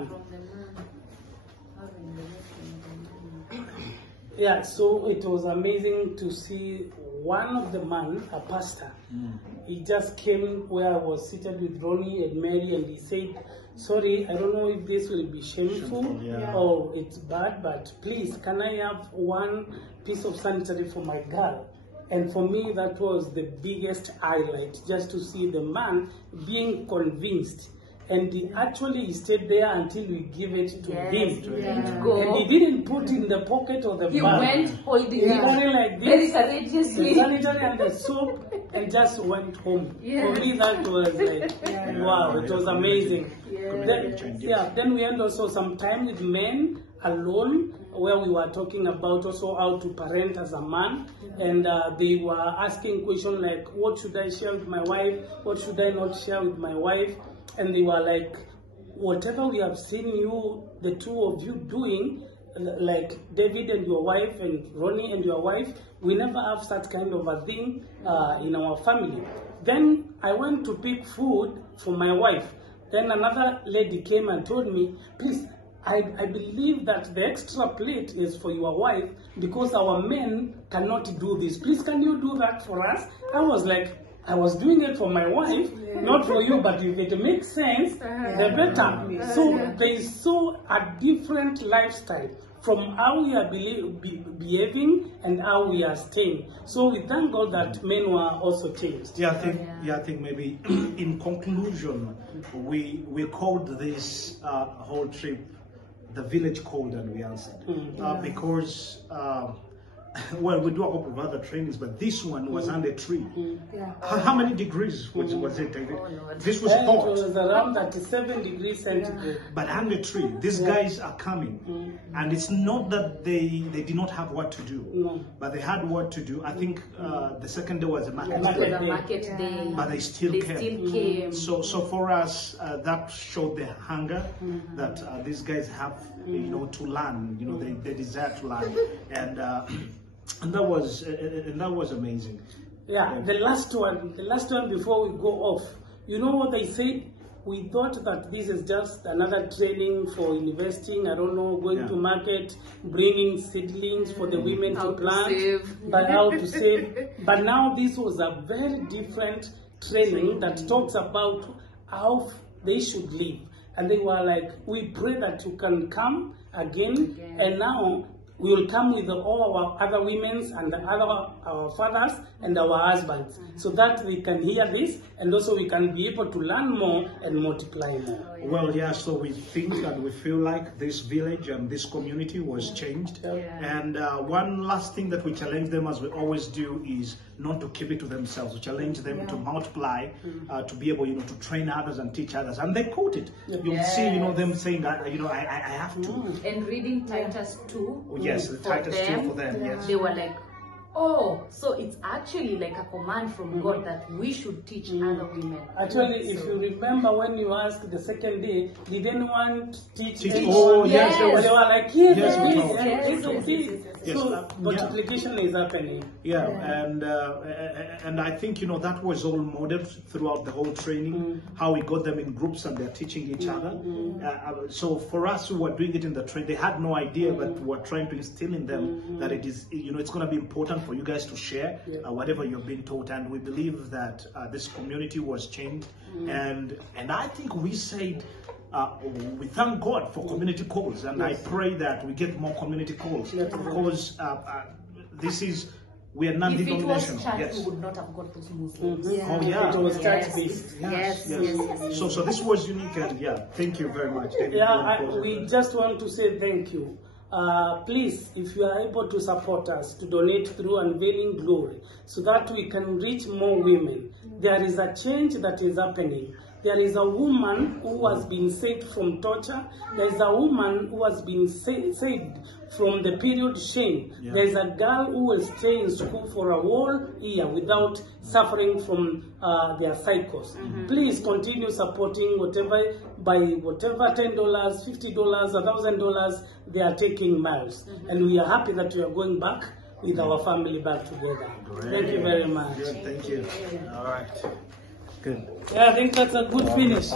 man. From the man. Having the next from the man. Yeah, so it was amazing to see one of the men, a pastor. He just came where I was seated with Ronnie and Mary, and he said, sorry, I don't know if this will be shameful or it's bad, but please, can I have one piece of sanitary for my girl? And for me, that was the biggest highlight, just to see the man being convinced. And he actually stayed there until we give it to him. Go. And he didn't put in the pocket of the bag. He went holding it Like very this, courageously. the sanitary and the soap, and just went home. For me, that was like, wow, it was amazing. Then we had also some time with men alone, where we were talking about also how to parent as a man, and they were asking questions like, what should I share with my wife? What should I not share with my wife? And they were like, whatever we have seen you, the two of you doing, like David and your wife and Ronnie and your wife, we never have such kind of a thing in our family. Then I went to pick food for my wife. Then another lady came and told me, please, I believe that the extra plate is for your wife because our men cannot do this. Please, can you do that for us? I was like, I was doing it for my wife, not for you, but if it makes sense, the better. So there is so a different lifestyle from how we are behaving and how we are staying. So we thank God that men were also changed. I think maybe in conclusion, we called this whole trip the village called and we answered. Because well, we do a couple of other trainings, but this one was under a tree. How many degrees was it, David? This was hot. It was around 37 degrees centigrade. But under a tree, these guys are coming. And it's not that they did not have what to do, but they had what to do. I think the second day was a market day. But they still came. So for us, that showed the hunger that these guys have, to learn. They desire to learn, and that was amazing. Yeah, the last one before we go off, you know what they said? We thought that this is just another training for investing, I don't know, going to market, bringing seedlings for the women to plant, but how to save. But now this was a very different training that talks about how they should live. And they were like, we pray that you can come again. And now we will come with all our other women and our fathers and our husbands, so that we can hear this and also we can be able to learn more and multiply more. Well, yeah, so we think and we feel like this village and this community was changed. And one last thing that we challenge them, as we always do, is not to keep it to themselves. We challenge them to multiply, to be able, to train others and teach others. And they quote it. You'll see, them saying, I have to. And reading Titus 2. Yes, the Titus 2 for them. Yes. They were like, oh, so it's actually like a command from God that we should teach other women. Actually, if you remember when you asked the second day, did anyone teach anyone? Oh, yes. They were like, yes. So multiplication is happening. Yeah, and I think, that was all modeled throughout the whole training, how we got them in groups and they're teaching each other. So for us who were doing it in the training, they had no idea, but we're trying to instill in them that it is, it's going to be important for you guys to share whatever you've been taught. And we believe that this community was changed. And I think we said, we thank God for community calls, and I pray that we get more community calls, because we are non-denominational. Yes. We would not have got those Muslims. Oh yeah, it was church-based. Yes. So this was unique, and thank you very much, David. We just want to say thank you. Please, if you are able to support us, to donate through Unveiling Glory, so that we can reach more women. There is a change that is happening. There is a woman who has been saved from torture. There is a woman who has been saved from the period shame. There is a girl who will stay in school for a whole year without suffering from their cycles. Please continue supporting by whatever $10, $50, $1,000 they are taking miles. And we are happy that we are going back with our family back together. Great. Thank you very much. Good, thank you. All right. Good. Yeah, I think that's a good finish.